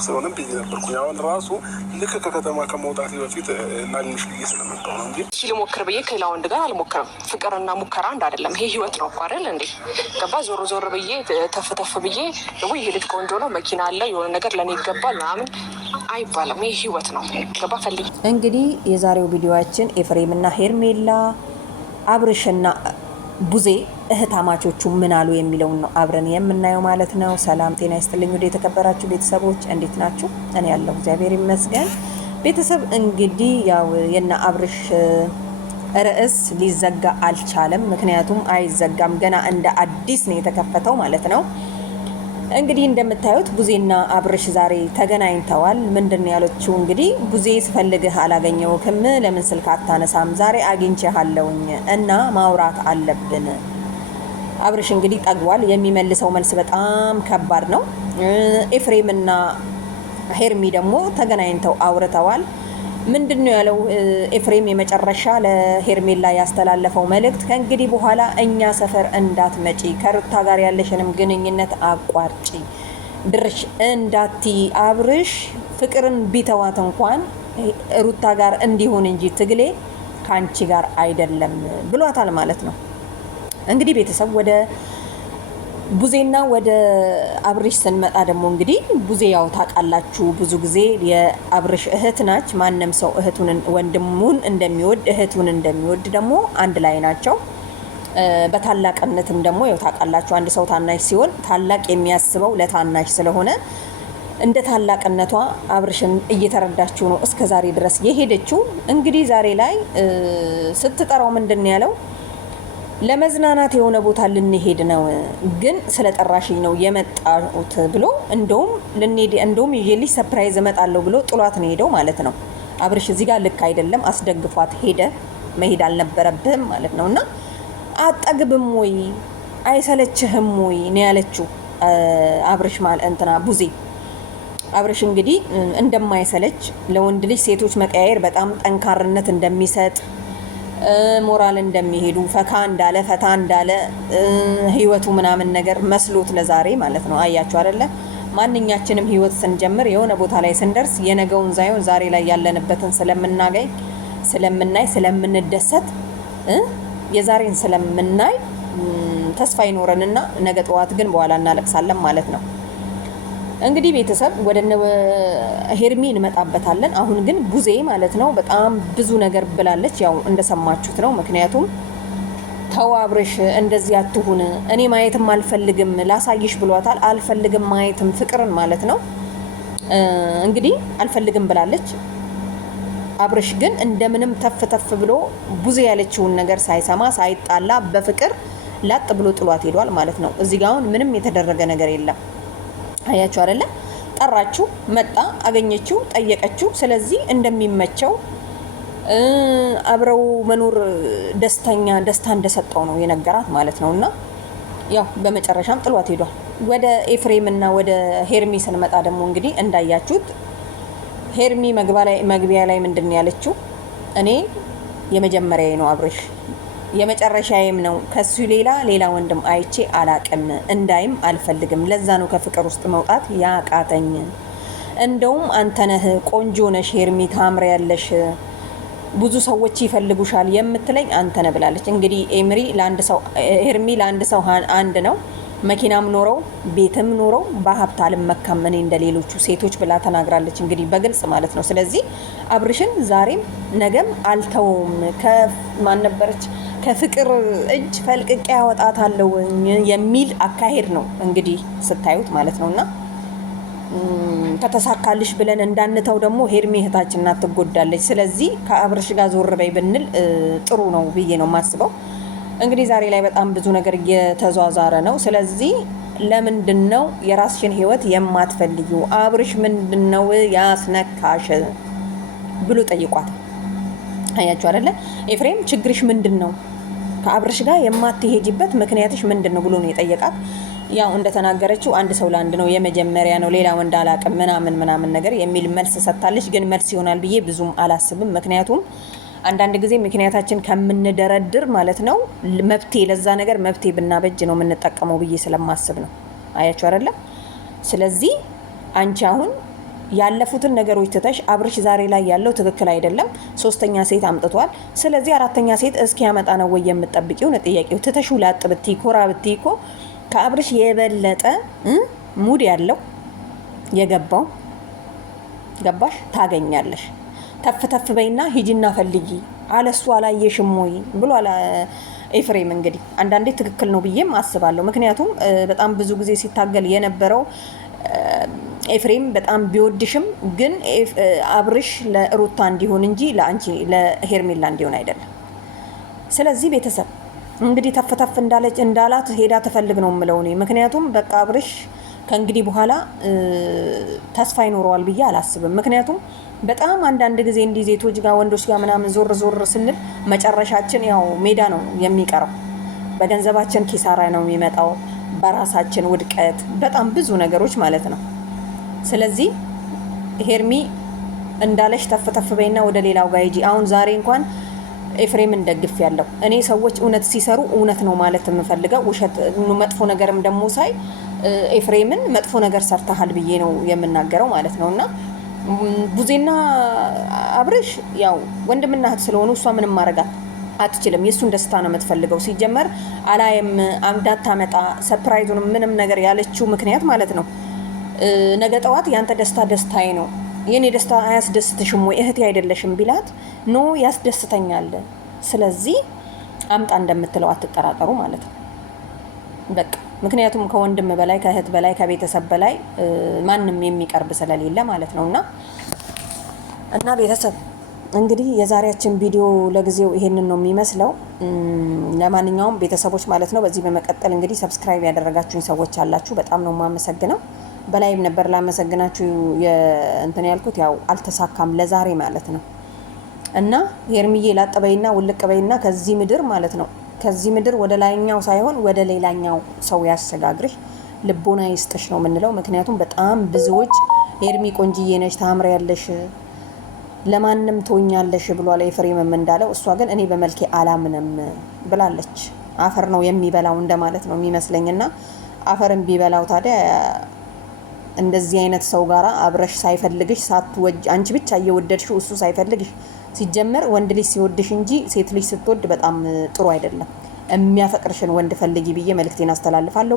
ስለሆነ ብዬ ነበርኩኝ። አሁን ራሱ ልክ ከከተማ ከመውጣት በፊት ላግኝሽ ብዬ ስለመጣሁ ነው እንጂ ልሞክር ብዬ ከሌላ ወንድ ጋር አልሞክርም። ፍቅርና ሙከራ አንድ አይደለም። ይሄ ህይወት ነው እኮ አይደል እንዴ? ገባ ዞር ዞር ብዬ ተፍተፍ ብዬ ወይ ይሄ ልጅ ቆንጆ ነው፣ መኪና አለ፣ የሆነ ነገር ለኔ ይገባል ምናምን አይባልም። ይሄ ህይወት ነው። ገባ ፈልግ። እንግዲህ የዛሬው ቪዲዮአችን ኤፍሬምና ሄርሜላ አብርሽና ቡዜ እህታማቾቹ ምን አሉ የሚለውን ነው አብረን የምናየው ማለት ነው። ሰላም ጤና ይስጥልኝ ወደ የተከበራችሁ ቤተሰቦች እንዴት ናችሁ? እኔ ያለሁ እግዚአብሔር ይመስገን። ቤተሰብ እንግዲህ ያው የና አብርሽ ርዕስ ሊዘጋ አልቻለም። ምክንያቱም አይዘጋም፣ ገና እንደ አዲስ ነው የተከፈተው ማለት ነው። እንግዲህ እንደምታዩት ቡዜና አብርሽ ዛሬ ተገናኝተዋል። ምንድነው ያለችው? እንግዲህ ቡዜ ስፈልግህ አላገኘውክም፣ ለምን ስልክ አታነሳም? ዛሬ አግኝቼሃለሁኝ እና ማውራት አለብን። አብርሽ እንግዲህ ጠግቧል። የሚመልሰው መልስ በጣም ከባድ ነው። ኤፍሬምና ሄርሚ ደግሞ ተገናኝተው አውርተዋል። ምንድነው ያለው ኤፍሬም? የመጨረሻ ለሄርሜላ ያስተላለፈው መልእክት ከእንግዲህ በኋላ እኛ ሰፈር እንዳትመጪ፣ ከሩታ ጋር ያለሽንም ግንኙነት አቋርጪ፣ ድርሽ እንዳቲ። አብርሽ ፍቅርን ቢተዋት እንኳን ሩታ ጋር እንዲሆን እንጂ ትግሌ ካንቺ ጋር አይደለም ብሏታል ማለት ነው። እንግዲህ ቤተሰብ ወደ ቡዜና ወደ አብርሽ ስንመጣ ደግሞ እንግዲህ ቡዜ ያው ታውቃላችሁ ብዙ ጊዜ የአብርሽ እህት ናች። ማንም ሰው እህቱን ወንድሙን እንደሚወድ እህቱን እንደሚወድ ደግሞ አንድ ላይ ናቸው። በታላቅነትም ደግሞ ያው ታውቃላችሁ አንድ ሰው ታናሽ ሲሆን ታላቅ የሚያስበው ለታናሽ ስለሆነ እንደ ታላቅነቷ አብርሽን እየተረዳችው ነው እስከ ዛሬ ድረስ የሄደችው። እንግዲህ ዛሬ ላይ ስትጠራው ምንድን ያለው? ለመዝናናት የሆነ ቦታ ልንሄድ ነው፣ ግን ስለጠራሽኝ ነው የመጣሁት ብሎ እንደውም ይዤልሽ ሰርፕራይዝ እመጣለሁ ብሎ ጥሏት ነው ሄደው ማለት ነው። አብርሽ እዚህ ጋር ልክ አይደለም፣ አስደግፏት ሄደ። መሄድ አልነበረብህም ማለት ነውና አጠግብም ወይ አይሰለችህም ወይ ነው ያለችው አብርሽ ማለት እንትና ቡዜ። አብርሽ እንግዲህ እንደማይሰለች ለወንድ ልጅ ሴቶች መቀያየር በጣም ጠንካርነት እንደሚሰጥ ሞራል እንደሚሄዱ ፈካ እንዳለ ህይወቱ ምናምን ነገር መስሎት ለዛሬ ማለት ነው። አያችሁ አይደለ? ማንኛችንም ህይወት ስንጀምር የሆነ ቦታ ላይ ስንደርስ የነገውን ሳይሆን ዛሬ ላይ ያለንበትን ስለምናይ ስለምንደሰት የዛሬን ስለምናይ ተስፋ ይኖረንና ነገ ጠዋት ግን በኋላ እናለቅሳለን ማለት ነው። እንግዲህ ቤተሰብ ወደ ሄርሚ እንመጣበታለን። አሁን ግን ቡዜ ማለት ነው በጣም ብዙ ነገር ብላለች። ያው እንደሰማችሁት ነው። ምክንያቱም ተው አብርሽ እንደዚህ አትሁን፣ እኔ ማየትም አልፈልግም ላሳይሽ ብሏታል። አልፈልግም ማየትም ፍቅርን ማለት ነው። እንግዲህ አልፈልግም ብላለች። አብርሽ ግን እንደምንም ተፍ ብሎ ቡዜ ያለችውን ነገር ሳይሰማ ሳይጣላ በፍቅር ላጥ ብሎ ጥሏት ሄዷል ማለት ነው። እዚህ ጋር አሁን ምንም የተደረገ ነገር የለም። አያችሁ አይደለ? ጠራችሁ፣ መጣ፣ አገኘችው፣ ጠየቀችው። ስለዚህ እንደሚመቸው አብረው መኖር ደስታ እንደሰጠው ነው የነገራት ማለት ነውና ያው በመጨረሻም ጥሏት ሄዷል። ወደ ኤፍሬምና ወደ ሄርሚ ስንመጣ ደግሞ እንግዲህ እንዳያችሁት ሄርሚ መግቢያ ላይ ምንድን ነው ያለችው? እኔ የመጀመሪያዬ ነው አብርሽ የመጨረሻዬም ነው። ከሱ ሌላ ወንድም አይቼ አላቅም፣ እንዳይም አልፈልግም። ለዛ ነው ከፍቅር ውስጥ መውጣት ያቃተኝ። እንደውም አንተ ነህ ቆንጆ ነሽ ሄርሚ፣ ታምሪያለሽ፣ ብዙ ሰዎች ይፈልጉሻል የምትለኝ አንተ ነህ ብላለች። እንግዲህ ሄርሚ ለአንድ ሰው አንድ ነው። መኪናም ኖረው ቤትም ኖረው በሀብት አልመካም እኔ እንደሌሎቹ ሴቶች ብላ ተናግራለች። እንግዲህ በግልጽ ማለት ነው። ስለዚህ አብርሽን ዛሬም ነገም አልተውም ከማን ነበረች ከፍቅር እጅ ፈልቅቄ ያወጣታለሁ የሚል አካሄድ ነው እንግዲህ ስታዩት ማለት ነውና ከተሳካልሽ ብለን እንዳንተው ደግሞ ሄርሚ እህታችን ናት ትጎዳለች። ስለዚህ ከአብርሽ ጋር ዞር በይ ብንል ጥሩ ነው ብዬ ነው የማስበው። እንግዲህ ዛሬ ላይ በጣም ብዙ ነገር እየተዟዟረ ነው። ስለዚህ ለምንድነው የራስሽን ህይወት የማትፈልጊው? አብርሽ ምንድነው ያስነካሽ ብሎ ጠይቋት። አያችሁ አይደለ? ኤፍሬም ችግርሽ ምንድነው? ከአብርሽ ጋር የማትሄጂበት ምክንያትሽ ምንድነው ብሎ ነው የጠየቃት። ያው እንደተናገረችው አንድ ሰው ለአንድ ነው የመጀመሪያ ነው ሌላ ወንድ አላቅም ምናምን ነገር የሚል መልስ ሰጥታለች። ግን መልስ ይሆናል ብዬ ብዙም አላስብም። ምክንያቱም አንዳንድ ጊዜ ምክንያታችን ከምንደረድር ማለት ነው መብቴ ለዛ ነገር መብቴ ብናበጅ ነው የምንጠቀመው ብዬ ስለማስብ ነው። አያችሁ አይደለ? ስለዚህ አንቺ አሁን ያለፉትን ነገሮች ትተሽ አብርሽ ዛሬ ላይ ያለው ትክክል አይደለም። ሶስተኛ ሴት አምጥቷል። ስለዚህ አራተኛ ሴት እስኪያመጣ ነው ወይ የምትጠብቂው ነው ጥያቄው። ትተሽ ላጥ ብትይ ኮራ ብትይ እኮ ከአብርሽ የበለጠ ሙድ ያለው የገባው ገባሽ ታገኛለሽ። ተፍ በይና ሂጂና ፈልጊ አለሱ አላየሽም ወይ ብሏል ኤፍሬም። እንግዲህ አንዳንዴ ትክክል ነው ብዬም አስባለሁ። ምክንያቱም በጣም ብዙ ጊዜ ሲታገል የነበረው ኤፍሬም በጣም ቢወድሽም ግን አብርሽ ለሩታ እንዲሆን እንጂ ለአንቺ ለሄርሜላ እንዲሆን አይደለም። ስለዚህ ቤተሰብ እንግዲህ ተፍ እንዳላት ሄዳ ተፈልግ ነው የምለው እኔ። ምክንያቱም በቃ አብርሽ ከእንግዲህ በኋላ ተስፋ ይኖረዋል ብዬ አላስብም። ምክንያቱም በጣም አንዳንድ ጊዜ እንዲህ ዜቶች ጋር ወንዶች ጋር ምናምን ዞር ስንል መጨረሻችን ያው ሜዳ ነው የሚቀረው። በገንዘባችን ኪሳራ ነው የሚመጣው፣ በራሳችን ውድቀት፣ በጣም ብዙ ነገሮች ማለት ነው። ስለዚህ ሄርሚ እንዳለሽ ተፍ በይና ወደ ሌላው ጋር ሂጂ። አሁን ዛሬ እንኳን ኤፍሬምን ደግፍ ያለው እኔ ሰዎች እውነት ሲሰሩ እውነት ነው ማለት የምፈልገው። ውሸት መጥፎ ነገርም ደግሞ ሳይ ኤፍሬምን መጥፎ ነገር ሰርተሃል ብዬ ነው የምናገረው ማለት ነው። እና ቡዜና አብርሽ ያው ወንድምና እህት ስለሆኑ እሷ ምንም ማረጋት አትችልም። የሱን ደስታ ነው የምትፈልገው። ሲጀመር አላየም እንዳታመጣ ሰርፕራይዙን ምንም ነገር ያለችው ምክንያት ማለት ነው ነገ ጠዋት ያንተ ደስታ ደስታዬ ነው፣ የኔ ደስታ አያስደስትሽም ወይ እህቴ አይደለሽም ቢላት ኖ ያስደስተኛል። ስለዚህ አምጣ እንደምትለው አትጠራጠሩ ማለት ነው በቃ። ምክንያቱም ከወንድም በላይ ከእህት በላይ ከቤተሰብ በላይ ማንም የሚቀርብ ስለሌለ ማለት ነውና እና ቤተሰብ እንግዲህ የዛሬያችን ቪዲዮ ለጊዜው ይሄንን ነው የሚመስለው። ለማንኛውም ቤተሰቦች ማለት ነው በዚህ በመቀጠል እንግዲህ ሰብስክራይብ ያደረጋችሁኝ ሰዎች አላችሁ፣ በጣም ነው የማመሰግነው። በላይም ነበር ላመሰግናችሁ እንትን ያልኩት ያው አልተሳካም ለዛሬ ማለት ነው። እና ሄርሚዬ ላጠበይና ውልቅበይና ከዚህ ምድር ማለት ነው ከዚህ ምድር ወደ ላይኛው ሳይሆን ወደ ሌላኛው ሰው ያሸጋግርሽ፣ ልቦና ይስጥሽ ነው የምንለው። ምክንያቱም በጣም ብዙዎች ሄርሚ ቆንጅዬ ነሽ፣ ታምሪያለሽ፣ ለማንም ትሆኛለሽ ብሏል ኤፍሬምም እንዳለው። እሷ ግን እኔ በመልኬ አላምንም ብላለች። አፈር ነው የሚበላው እንደማለት ነው የሚመስለኝና አፈርን ቢበላው ታዲያ እንደዚህ አይነት ሰው ጋራ አብረሽ ሳይፈልግሽ ሳትወጅ አንቺ ብቻ እየወደድሽው እሱ ሳይፈልግሽ። ሲጀመር ወንድ ልጅ ሲወድሽ እንጂ ሴት ልጅ ስትወድ በጣም ጥሩ አይደለም። የሚያፈቅርሽን ወንድ ፈልጊ ብዬ መልእክቴን አስተላልፋለሁ።